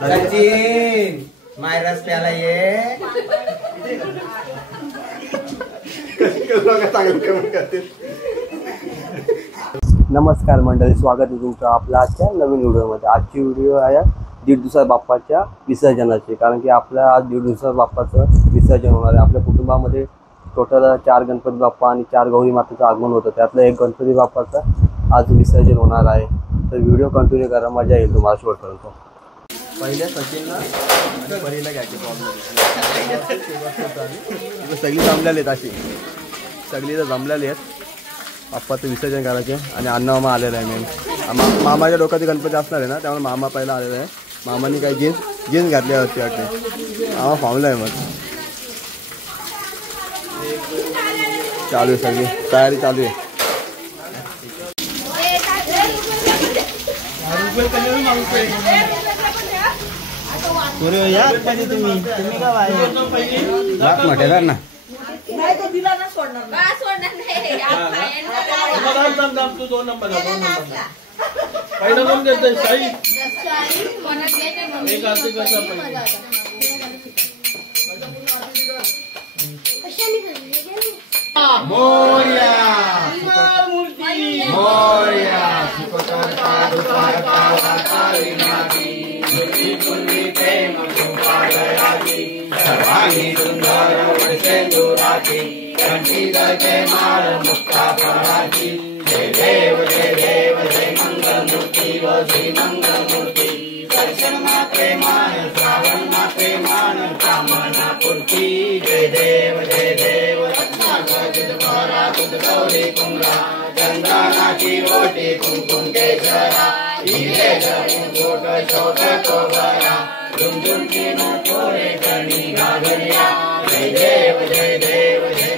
सचिन मायरस प्याला ये नमस्कार मंडळी, स्वागत आहे तुमचं आपल्या आजच्या नवीन व्हिडिओमध्ये। आजची व्हिडिओ आहे 1.5 दिवसात बाप्पाच्या विसर्जनाची। कारण की आपल्या आज 1.5 दिवसात बाप्पाचं विसर्जन होणार आहे। आपल्या कुटुंबामध्ये टोटल 4 गणपती बाप्पा आणि 4 गौरी मातेचं आगमन होतं। त्यातलं एक गणपती बाप्पाचं आज विसर्जन होणार आहे। तर व्हिडिओ कंटिन्यू करा, मजा येईल तुम्हाला शेवटपर्यंत। पहिले सचिनला आणि परीला घ्यायचे प्रॉब्लेम सगळी जमलेली आहेत, अशी सगळी तर जमलेली आहेत। बाप्पाचं विसर्जन करायचे आणि अण्णा मामा आलेला आहे। मेन मामाच्या डोक्यात गणपती असणार आहे ना, त्यामुळे मामा पहिला आलेला आहे। मामाने काही जीन्स घातली होती वाटते, मामा फॉर्मला आहे। मग चालू आहे, सगळी तयारी चालू आहे। तुम्ही का म्हटलं ना नाही तो दिला ना सोडणार नाही तू 2 नंबर पहिला कोण देतोय साई एक आरती कसा मोरया मूर्ती मोरया सुखकर्ता दुःखहर्ता वाताविनाशी दुर्वी पूर्वी प्रेम सुपादयाची सर्वांगी सुंदर वर्षेंदुराची कंठी जय माळ मुक्ता फळाची जय देव जय मंगल मूर्ती व श्री मंगल मूर्ती दर्शन मात्रे मान श्रावण मात्रे मान कामना पूर्ती जय देव गौरी कुमरा चंदनाची रोटी कुंकुम केसरा हिरे मुकुट शोभतो बरा झुमझुमकी मोठोरे कणी घागरिया जय देव जय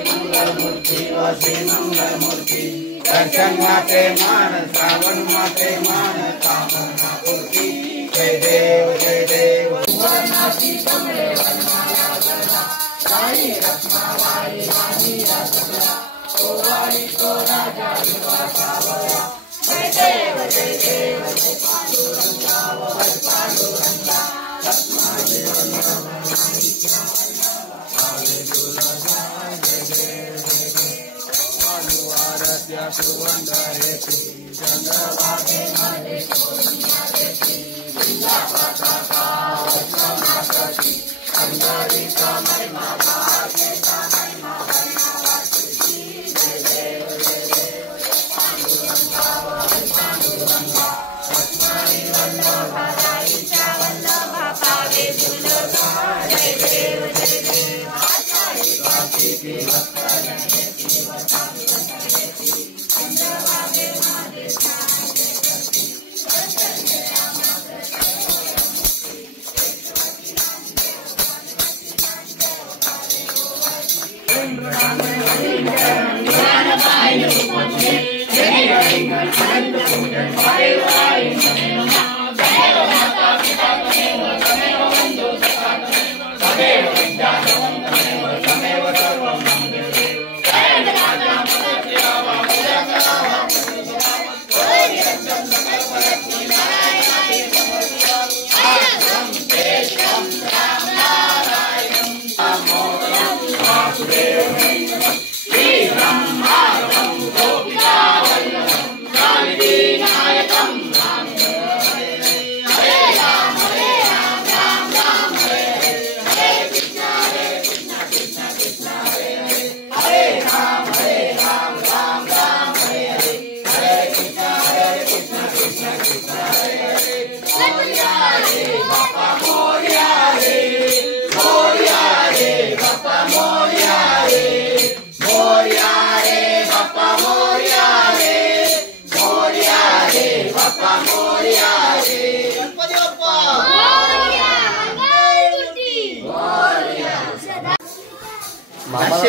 मंगल मूर्ती व श्री मंगल मूर्ती दर्शन माते मान श्रावण माते मान कामना पूर्ती जय देव वर्णाची कमळे वनमाला गला साई रत्नाबाई राणी रसगुल्ला ओवाळी तो राजा विवा सावळा जय देव जय पांडुरंगा वर पांडुरंगा रत्नाची आरत्या सुवंदरेती चंद्रभागे मध्ये कोणियारेती जिल्हा पाताका वचनासाठी अंधारीचा महिमा भाग्यचा महिमा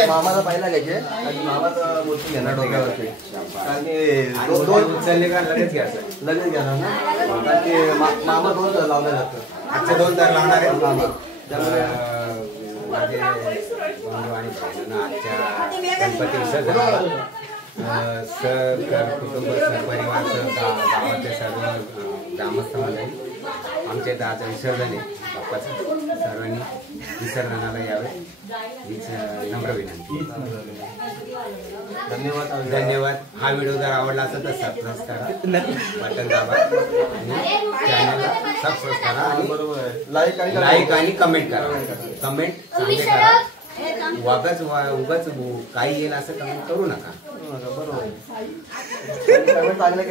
मामाला पहिला घ्यायचे आणि मामाचं मूर्ती घेणार डोक्यावरती। आणि दोन उचलले का लगेच घ्यायचं, लगेच घेणार ना, कारण की मामा 2 तर लावणार जातं। आजचे 2 तर लावणार आहे मामा। त्यामुळे माझे बंधू आणि बहिणींना आजच्या गणपती विसर्जन कुटुंब सहपरिवार गावाचे सर्व ग्रामस्थ मंडळी आमच्या इथं आज विसर्जन आहे बाप्पाचं. सर्वांनी विसर्जनाला यावे हीच नम्र विनंती. धन्यवाद. हा व्हिडिओ जर आवडला असेल तर सबस्क्राईब करा, बटन दाबा आणि चॅनलला सबस्क्राईब करा आणि लाईक आणि कमेंट करा. कमेंट चांगले करा. उगाच काही येईल असं कमेंट करू नका. कमेंट चांगले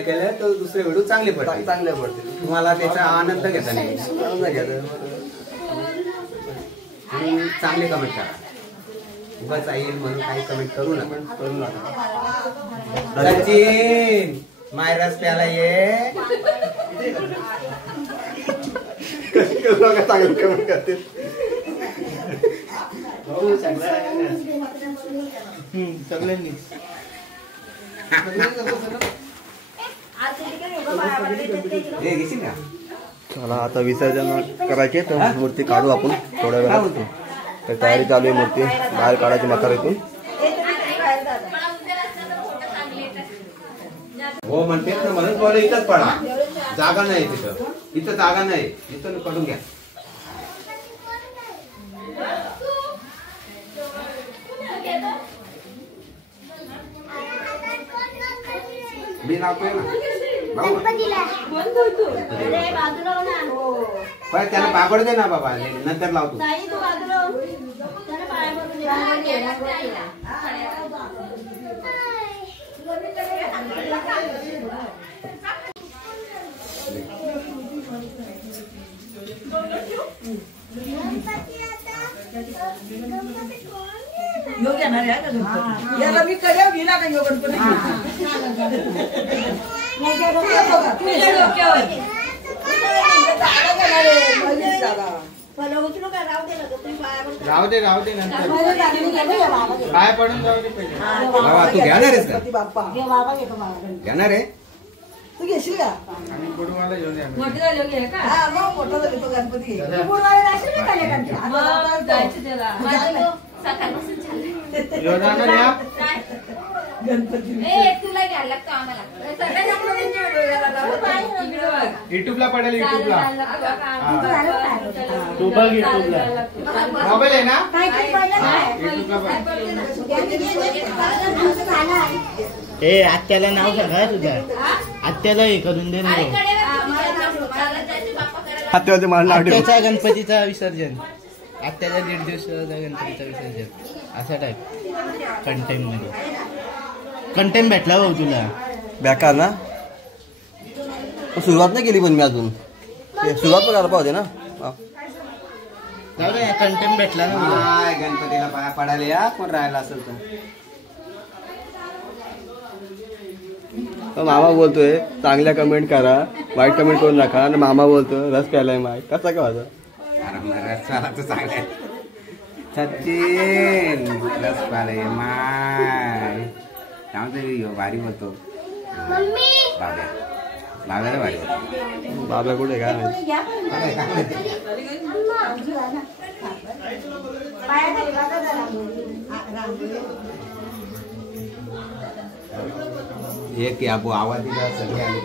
केले तर दुसरे व्हिडिओ चांगले पडतील. तुम्हाला त्याचा आनंद घेता नाही. तुम्ही चांगले कमेंट करा. उगाच येईल म्हणून काही कमेंट करू नका. सचिन मायरस प्याला ये. चांगले कमेंट करते. सगळ्यांनी चला आता विसर्जन करायचे तर मूर्ती काढू आपण थोड्या वेळात. तर तयारी चालू आहे. मूर्ती बाहेर काढायची म्हातारीतून. हो म्हणते ना म्हणून बोल इथंच पडा. जागा नाही तिथं. इथं जागा नाही. इथं पडून घ्या. मी लावतोय ना पण त्याला पापड दे ना बाबा. नंतर लावतो. याला मी कड्या घेणार नाही गणपती. राहू दे नंतर काय पडून जाऊ दे पहिले. बाबा तू घेणार आहेस का? बाप्पा घेणार आहे. तू घेशील का? आणि कुटुंबाला घेऊन या. हा मग मोठा झाली तो गणपती. योजना द्या. गणपती युट्यूबला पडेल. युट्यूबला तू बघ. युट्यूबला मोबाईल आहे ना. युट्यूबला बघ. ए आत्याला नाव सांगा तुझ्या. आत्याला हे करून दे ना. आत्याचा गणपतीचा विसर्जन. आत्याचा 1.5 दिवसाचा गणपतीचा विसर्जन असा टाईप कंटेंट मध्ये. कंटेंट भेटला भाऊ तुला. बेकार ना. सुरुवात नाही केली पण मी अजून. सुरुवात पण करायला पाहिजे ना. कंटेंट भेटला ना. हाय गणपतीला पाया पडायला या. कोण राहिला असेल तर मामा बोलतोय चांगल्या कमेंट करा, वाईट कमेंट करू नका. आणि मामा बोलतोय रस प्यायलाय माय. कसा का माझा रस प्याला तर चांगला. सचिन रस प्याला माय. भारी बोलतो. बाब्याला भारी बोलतो. बाबा कुठे काय एक या आवाज दिला सगळे आले.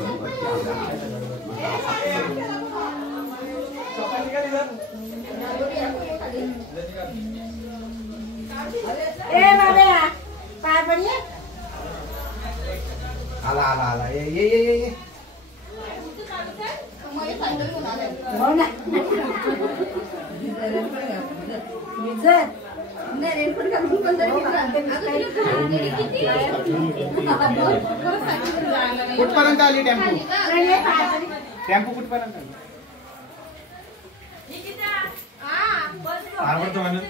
आला आला आला. ये ये ये ये. कुठपर्यंत आली टेम्पो. टेम्पो कुठपर्यंत आली. आवडतो म्हणून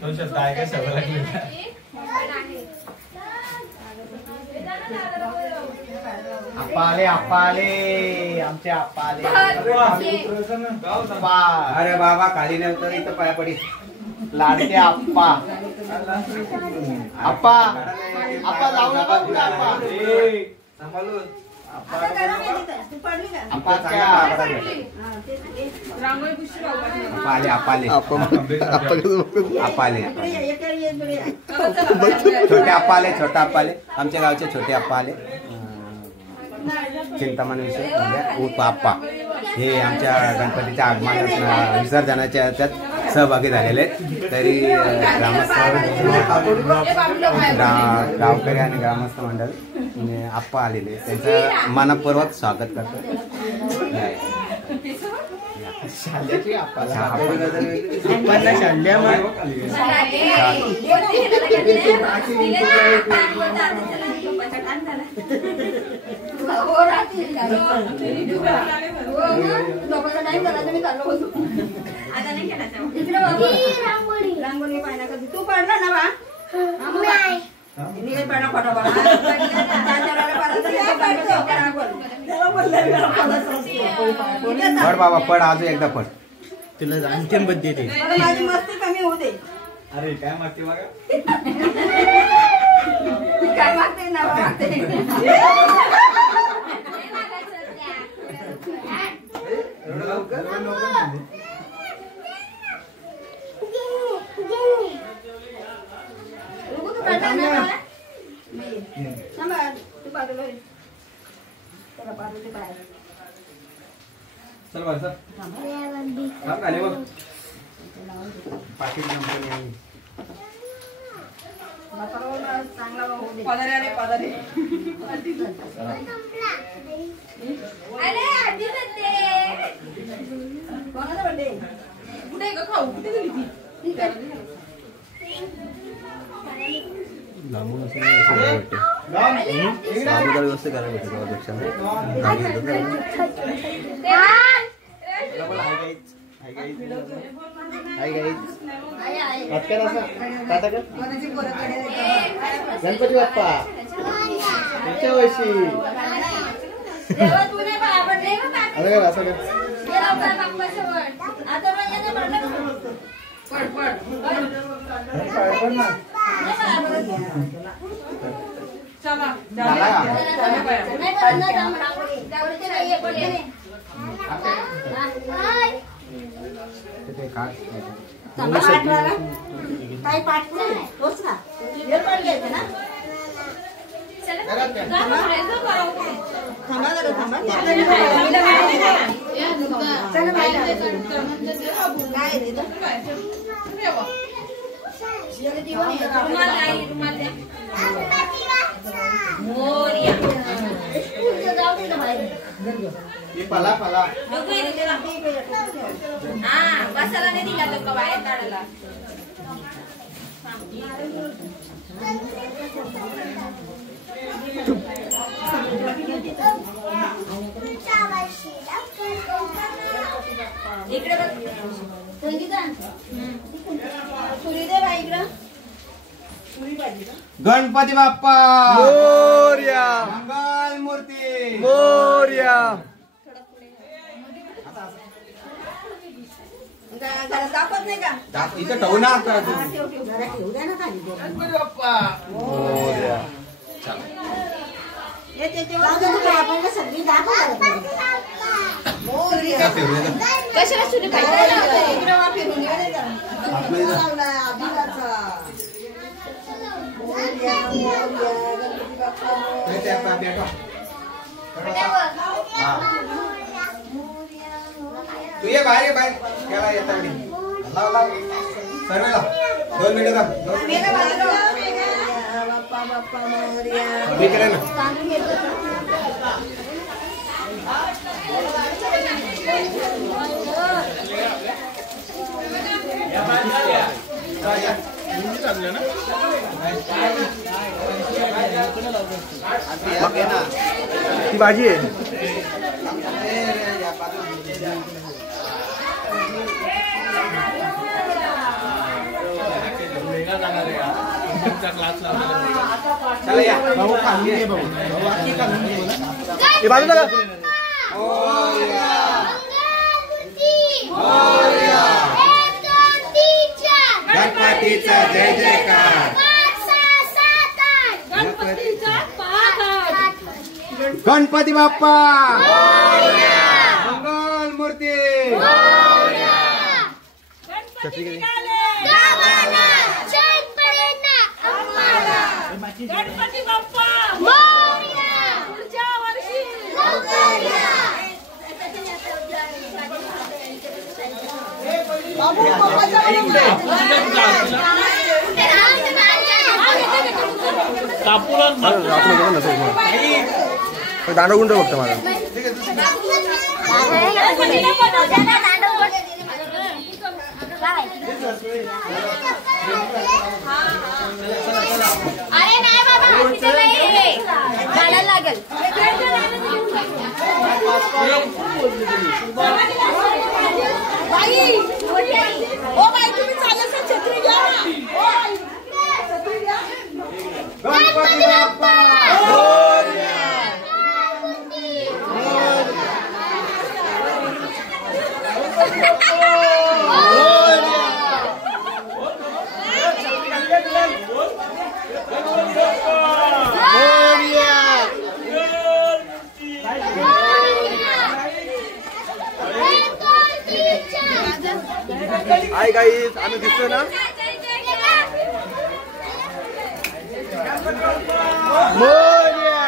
दोन शब्द आहे काय सवय लागली. आप्पा आले आमचे आप्पा आले. अरे बाबा खाली नव्हतं इथं पाया पडी. लाडके आप्पा. आप्पा आप्पा जाऊ नका कुठे. आप्पा सांभाळून. आता गरम आहे तिथं. तू पडली का? आप्पा चांगला पाया पडायला. रांगोळी पुष्टी आप्पा आले. आपण आप्पा आले. इकडे ये, इकडे ये. छोटे आप्पा आले, छोटा आप्पा आले, आमच्या गावचे छोटे आप्पा आले. चिंतामणी उर्फ आप्पा हे आमच्या गणपतीच्या आगमनात विसर्जनाच्या याच्यात सहभागी झालेले आहेत. तरी गावकरी आणि ग्रामस्थ मंडळ आप्पा आलेले, त्यांचं मनपूर्वक स्वागत करतो. रांगोळी पाहिला कधी तू पडला ना बा पड बाबा पड, अजून एकदा पड. तुला अंतिम बद्दल दे. माझी मस्ती कमी होऊ दे. अरे काय मागते बघा, काय मागते ना मागते. चल बरं सर आले बघ पाकिट चांगला पदरे आले पदरे. कोणाचा बर्थडे कुठे खाऊ कुठे गेली लांबून असं व्यवस्था करायला भेटते त्यापेक्षा गणपती बाप्पा तुमच्या वर्षी अरे असं काही पाठ नाही तोच ना पण घ्यायचं ना. थांबा जरा थांबा. पाला पाला बसायला नाही दिला तो बाहेर काढायला. इकडे संगीता सुरी दे बाई इकडं. गणपती बाप्पा मोरया, मंगल मूर्ती मोरया. दाखवत नाही का इथं ठेवू ना आता. ठेवू द्या ना खाली. गणपती बाप्पा मोरया. आपण सगळी दाखव. कशाला सुरू तू ये बाहेर, ये बाहेर केला येता लाव लाव सर्वेला 2 मिनिटं इकडे ना. ती भाजी आहे. चला या भाऊ खाली घे भाऊ खाली घे बोला. ती भाजी का गणपतीचा जय जयकार. गणपती बाप्पा मंगल मूर्ती. छत्री गणपती बाप्पा मोरया. पुढच्या वर्षी बाबू पप्पाच्या दांडगुंड बघतो मला अरे नाही बाबा तिथे नाही घालायला लागेल. बाई ओ बाई तुम्ही चालत छत्री घ्या. ओ बाई छत्री घ्या. गणपती बाप्पा हाय गाईस, आम्ही दिसतोय ना. मोरया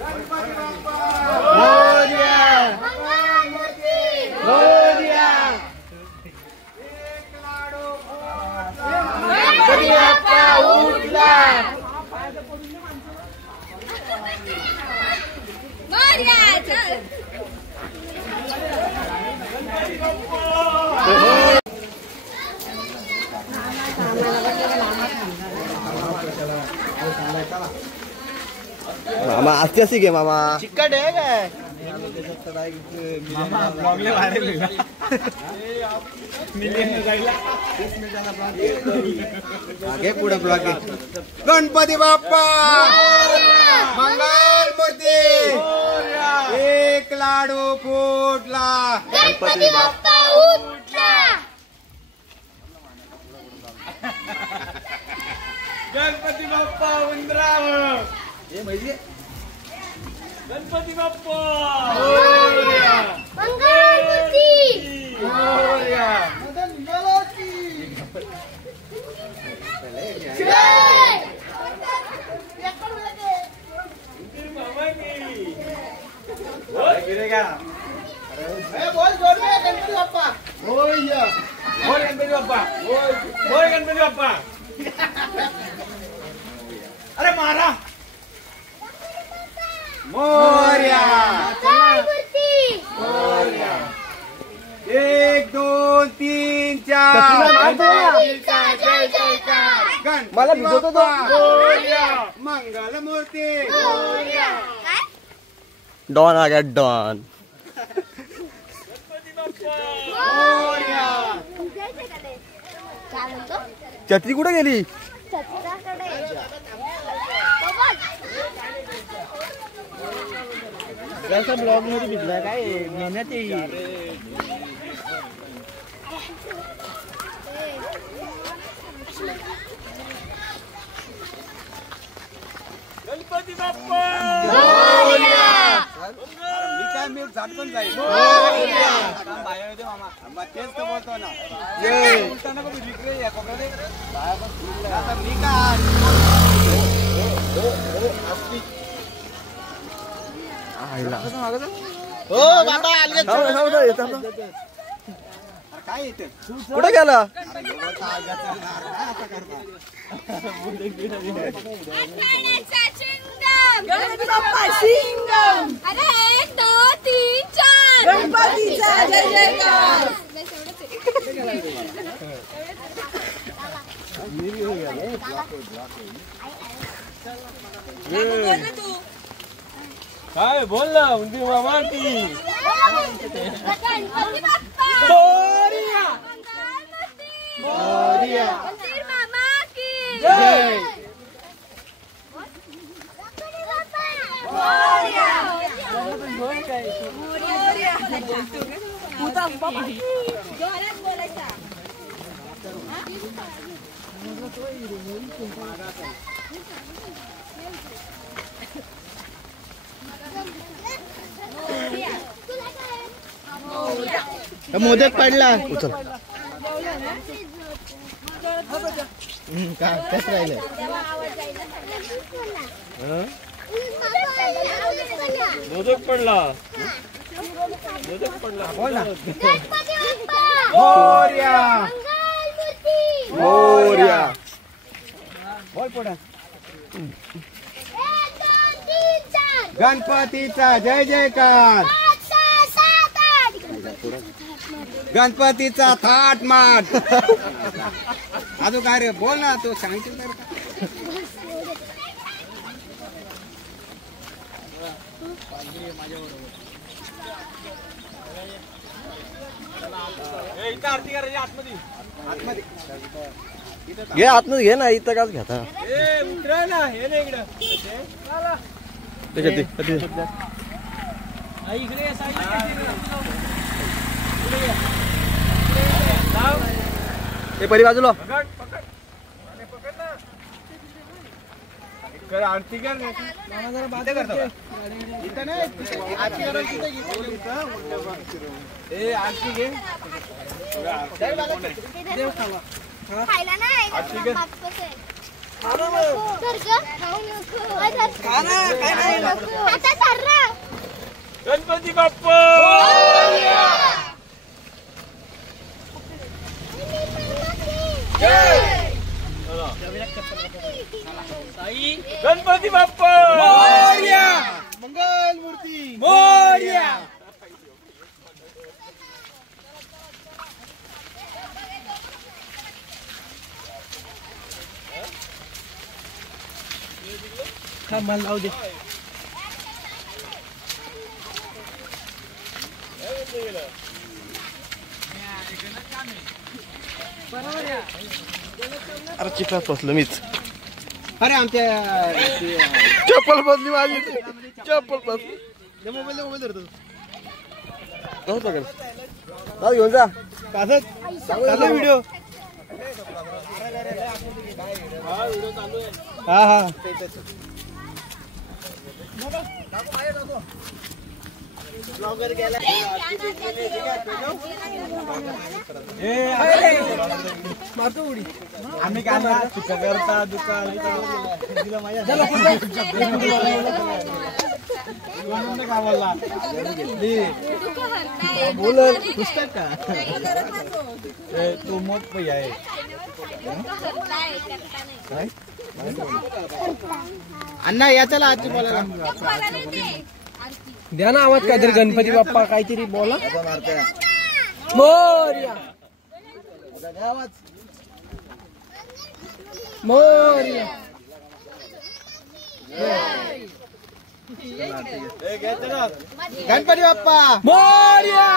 गणपती बाप्पा मोरया मोरया. एक लाडू गणपती बाप्पा उठला. मामा आस्ते अशी घे मामा. चिकट आहे काय घे पुढे ब्लॉक घे. गणपती बाप्पा मंगल मूर्ती. एक लाडू फुटला. गणपती बाप्पा उठला. गणपती बाप्पा उंदराव. गणपती बाप्पा मंगलमूर्ती. बोल जोर में गणपती बाप्पा. बोल गणपती बाप्पा. बोल गणपती बाप्पा. अरे मारा. मोरया मंगलमूर्ती. मोरया. 1 2 3 4 जय जयकार. गणपती बाप्पा मोरया. मंगल मूर्ती. काय डॉन आ गया डॉन. मोरया. काय म्हणतो छत्री कुठे गेली. छत्राकडे. ब्लॉग मध्ये भिजला काय मेहनत आहे. गणपती बाप्पा मी काय मी झाटकन जाईल. तेच तर बोलतो ना. मी काय काय येते कुठे गेला. गणपती बाप्पा सिंगम. अरे 1 2 3 4 गणपतीचा जय जयकार. काय बोल ना उंदी मामा ती. गणपती बाप्पा मोरया मंगलमूर्ती. मोरया. मंदिर मामा की जय. गणपती बाप्पा मोरया. जोरात बोलायचा. मोदक पडला. उचल. त्याच राहिलंय. मोदक पडला. बोल ना. मोरया. बोल पुढे. गणपतीचा जय जयकार. गणपतीचा थाट माट. अजून काय रे बोल ना तू सांगितलं तर का? घे आतमध्ये घे ना इथं काच घेता. परी बाजूला आरती कर आरती घे. खायला नाही गणपती बाप्पा. गणपती बाप्पा मोरया. मंगल मूर्ती मोरया. मला लावू दे. अरे चिखलात फसलो मीच. अरे आमच्या चप्पल बसली माझी. चप्पल बसली. मोबाईल धरतो. घेऊन जा. व्हिडिओ. हा हा मारतो उडी. आम्ही काय ना चित्रकर्ता दुकान काय बोलला बोल पुस्तक का तू मोठ पैया आहे. अण्णा याच्याला आजची बोलायला द्या ना आवाज काहीतरी. गणपती बाप्पा काहीतरी बोला. मोरया मोरया. गणपती बाप्पा मोरया.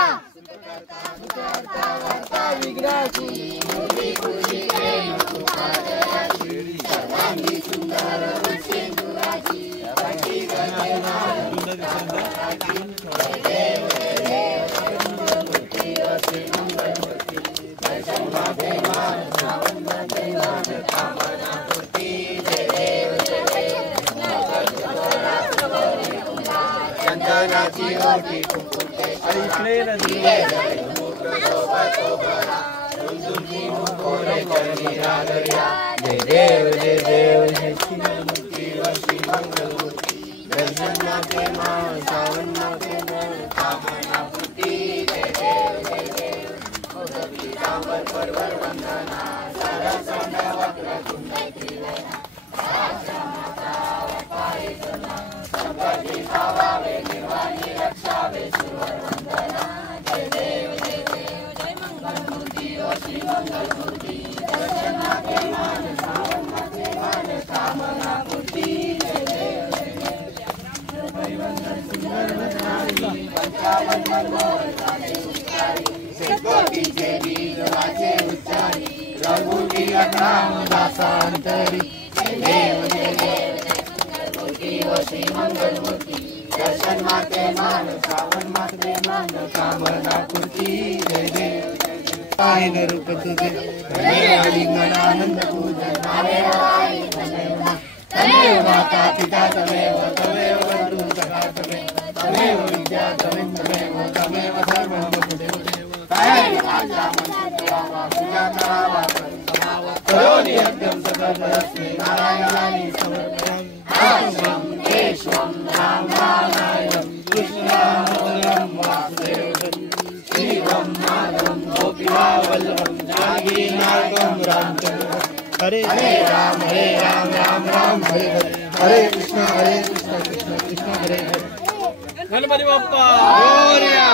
करोनी तस्मै नारायणाय समर्पयामि केशवं रामायणं कृष्णं वासुदेवं श्रीराम माधवं गोपीवल्लभं जानकीनाथं रामचन्द्रं हरे राम राम राम हरे हरे हरे कृष्ण कृष्ण कृष्ण हरे हरे गणपती बाप्पा मोरया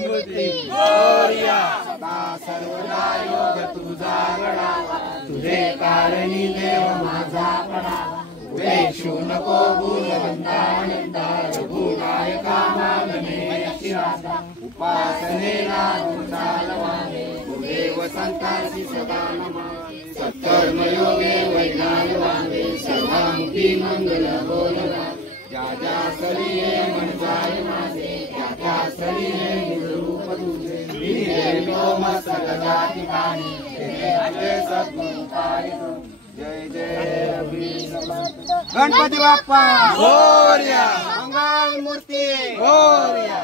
मूर्ती मोरया सदा सर्वदा योग तुझा गणावा तुझे कारणी देव माझा पडावा वेशू नको गुणवंतानंदा रघुनायका मागणे शिरासा उपासनेला तुझा लवावे देव संतांची सदा नमावे सत्कर्म योगे वैज्ञान वावे सर्वामुखी मंगल बोलवा ज्या ज्या सलिये मन जाय माझे त्या त्या सलिये रूप तुझे विहिरेलो मस्तक जाती पाणी जय सद्गुरु पारितो जय जय गणपती बाप्पा मोरया मंगल मूर्ती मोरया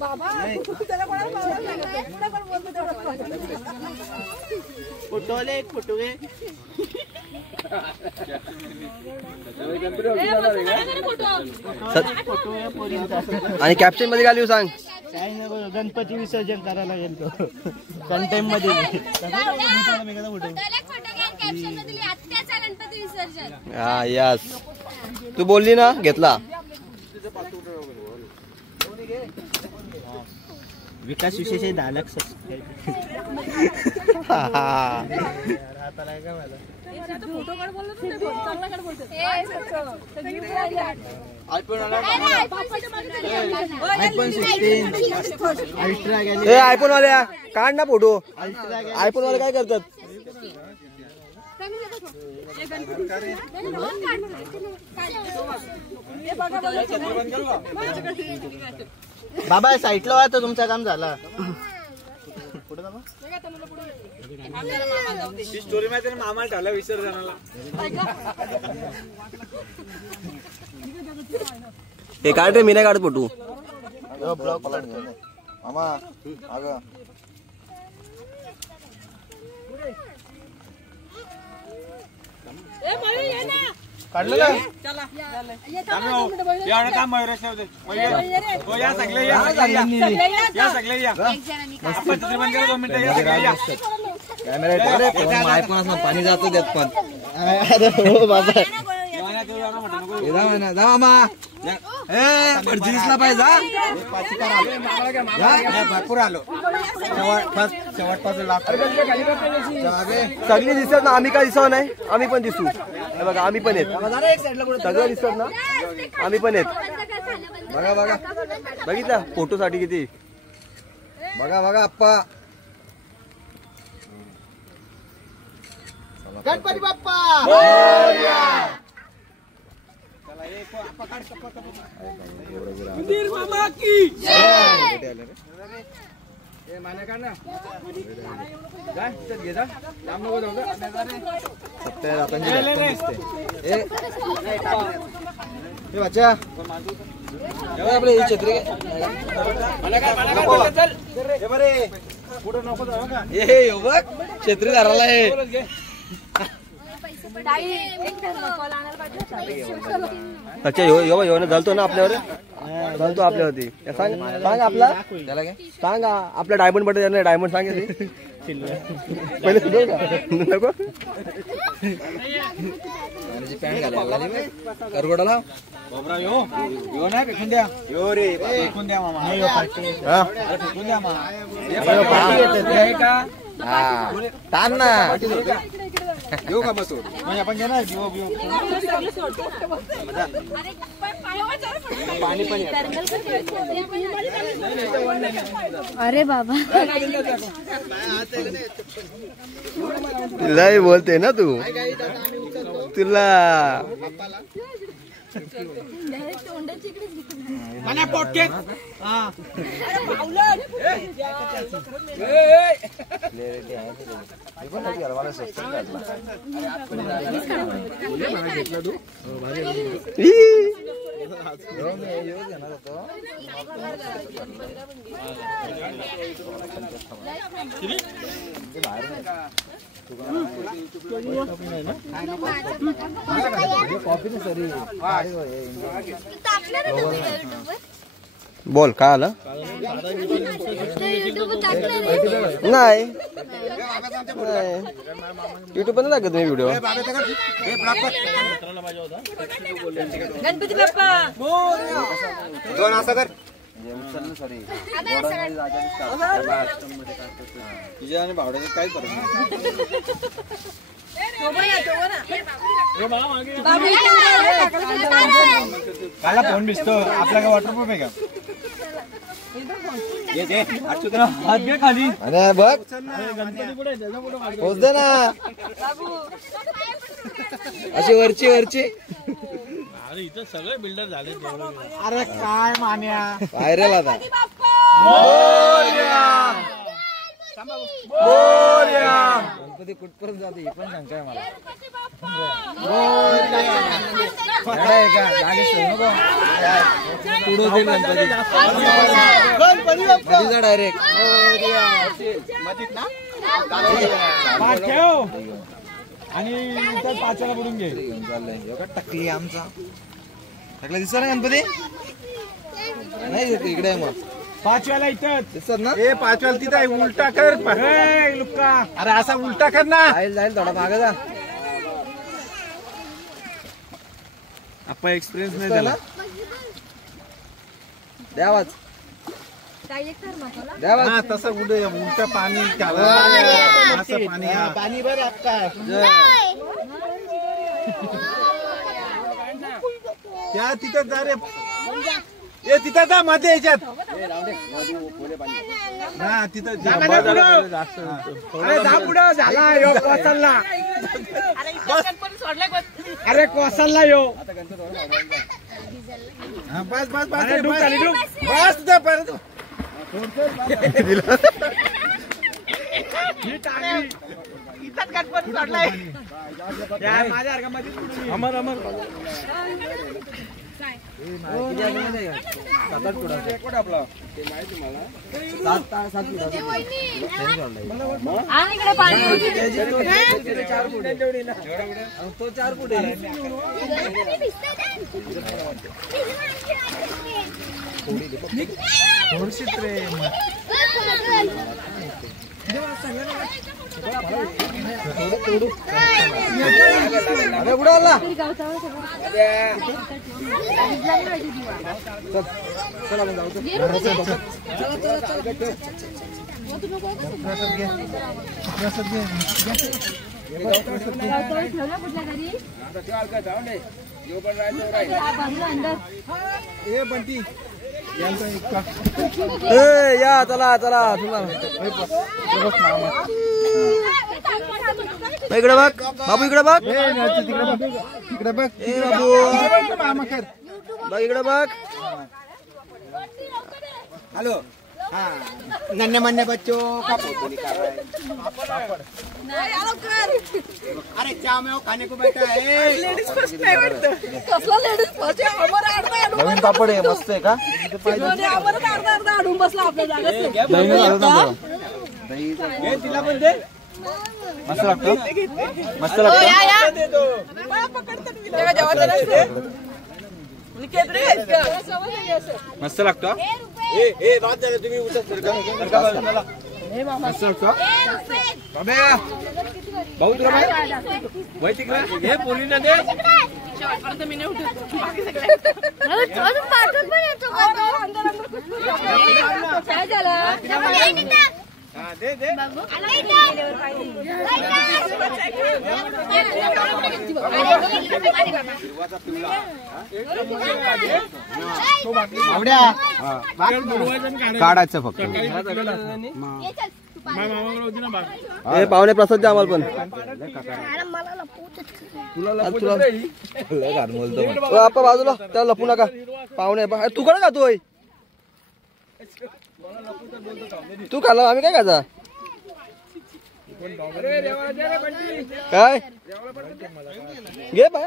बाबा त्याला कोणाला पावलं नाही. पुढे पण बोलतो तेवढं. फोटोले एक फोटो घे आणि कॅप्शन मध्ये काय सांग. काय नाही बघ, गणपती विसर्जन करायला गेलो कंटेम मध्ये हा यस तू बोलली ना घेतला. विकास विशेष 10 लाख सबस्क्राईब. फोटो काढ बोललो तू नाही बोल. चांगला काढ बोलतो. आयफोन 16 अल्ट्रा गेले. ए आयफोन वाल्या काढ ना फोटो. आयफोन वाले काय करतात. बाबा साईटला वा तर तुमचं काम झालं. स्टोरी माहिती मामा झाला विसर्जनाला. हे काढ रे मी नाही काढत फोटो. ब्लॉक मामा अगं काढलं का एवढं काम मयुरेश नव्हते. या सगळे या सगळे या आपण चित्रपट करा 2 मिनिटं या सगळे या. आयफोन असं पाणी जातो त्यात पण. अरे हो बाबा जा मामा दिसला पाहिजे. भरपूर आलो शेवटपासून सगळे दिसतात ना. आम्ही काय दिसत नाही. आम्ही पण दिसू. हे बघा आम्ही पण येत सगळं दिसतात ना. आम्ही पण येत. बघा बघा बघितलं फोटो साठी किती. बघा बघा आप्पा. गणपती बाप्पा बच्चा आपले छत्री बघ छत्री धरायला आहे. अच्छा यो झालतो ना आपल्यावर. झालतो आपल्यावरती. सांग सांग आपला सांग आपला डायमंड बटन डायमंड सांगितले पहिले नको करगोडाला फेकून द्या मामा. ताण ना येऊ का बसू म्हणजे आपण घेणार अरे बाबा लय बोलते ना तू. तुला बोल काय आलं नाही युट्यूब ला लागत तुम्ही व्हिडिओ गणपती बाप्पा दोन असं कर तुझ्या आणि भावड्याचं काय फरक काला फोन दिसतो आपला का वॉटरप्रूफ आहे का हात घे खाली अरे बघ पोच दे ना अशी वरची वरची अरे इथं सगळे बिल्डर झाले अरे काय मान्या व्हायरल आता गणपती कुठपर्यंत जाते हे पण सांगताय मला डायरेक्ट आणि पाचाला बुडून घे टकली आमचा टकला दिसत ना गणपती नाही इकडे आहे मग 5 वेळा इथं दिसत ना ए 5 वेळा तिथं आहे उलटा कर लुक्का अरे असा उलटा कर ना जाईल थोडा मागे जा आपण एक्सपिरियन्स नाही झाला द्यावाच हा तसं उलट पाणी असं पाणी पाणी बर त्या तिथं जा रे ए तिथं जा मध्ये याच्यात हा तिथं झाला अरे कोसलला यो बस बस बस बस परत माझ्या अमर अमर तो 4 फूट आहे अरे बुडाला चल आपण जाऊ या चला चला इकडे बघ बाबू इकडे बघ तिकडे बघ बघ इकडे बघ हेलो हाँ नन्हे मन्ने बच्चों का फोटो निकाल अरे चाव में वो खाने को बैठा है लेडीज फर्स्ट फेवरेट कसला लेडीज फर्स्ट आम्हाला अर्धा नवीन पापड आहे मस्त आहे का आम्हाला अर्धा आडून बसला आपल्या जागेत तिला पण दे मस्त लागतो मस्त हो, लागतो या या मला पकडतात मी तेव्हा जेवायचं नसतं मी केकडे आहेस का मस्त लागतो ए बात झालं तुम्ही उचल मस्त लागतो भाऊ तुला माहिती तिकडे हे पोलीला दे शेवटपर्यंत मी नाही उठत बाकी सगळे काय झालं दे दे काढायचं फक्त पाहुणे प्रसाद द्या आम्हाला पण आपण बाजूला त्याला लपू नका पाहुणे तू कडे खातोय तू खाल्ला आम्ही काय खायचा काय घे बाय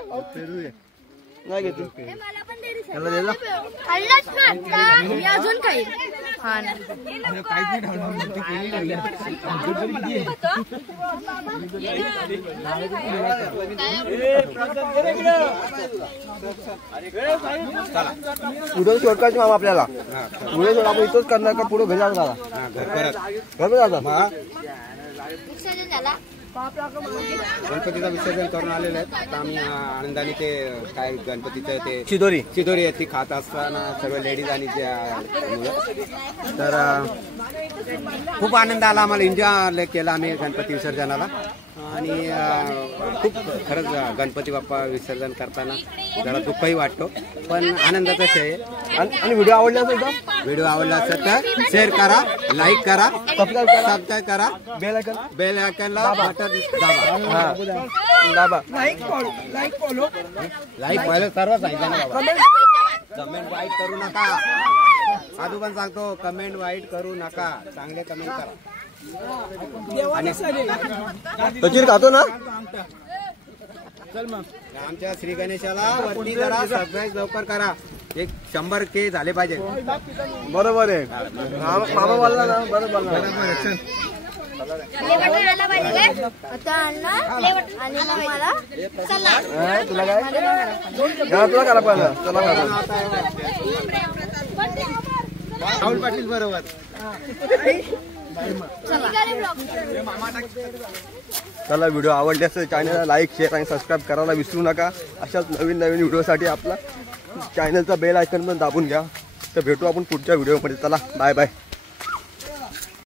नाही घेते मला पण दे रे. त्याला दिला खाल्लाच ना आता. मी अजून खाईल. हा ना. पुढे शॉर्टकट मामा आपल्याला पुढे शॉर्ट आपण इथंच करणार का पुढे घरी जाणार दादा घर जाता विसर्जन झाला. गणपतीचं विसर्जन करून आलेले आहेत. आता आम्ही आनंदाने ते काय गणपतीचं ते चिदोरी चिदोरी आहे ती खात असताना सर्व लेडीज आणि मुलं. तर खूप आनंद आला आम्हाला. एन्जॉय केला आम्ही गणपती विसर्जनाला. आणि खूप खरंच गणपती बाप्पा विसर्जन करताना जरा दुःखही वाटतो पण आनंदाचा क्षय आहे. आणि व्हिडिओ आवडला असेल तर व्हिडिओ आवडला असेल तर शेअर करा, लाईक करा, सबस्क्राईब करा, बेल आयकॉनला बटन दाबा. दाबा लाईक पहिलं सर्व सांगितलं ना बाबा. कमेंट वाईट करू नका. साधू पण सांगतो कमेंट वाईट करू नका. चांगले कमेंट करा. आणि सचिन खातो ना आमच्या श्री गणेशाला वरती करा, सबस्क्राईब लवकर करा. 100K झाले पाहिजे. बरोबर आहे मामा बोलला ना बरोबर प्ले बटन आला पाहिजे काय? आता आणला प्ले बटन आणि मग मला चला. तुला काय तुला करा पाहिजे चला राहुल पाटील बरोबर. चला व्हिडिओ आवडले असेल चॅनलला लाईक शेअर आणि सबस्क्राईब करायला विसरू नका. अशाच नवीन नवीन व्हिडिओसाठी आपला चॅनलचा बेल आयकॉन पण दाबून घ्या. तर भेटू आपण पुढच्या व्हिडिओमध्ये. चला बाय बाय.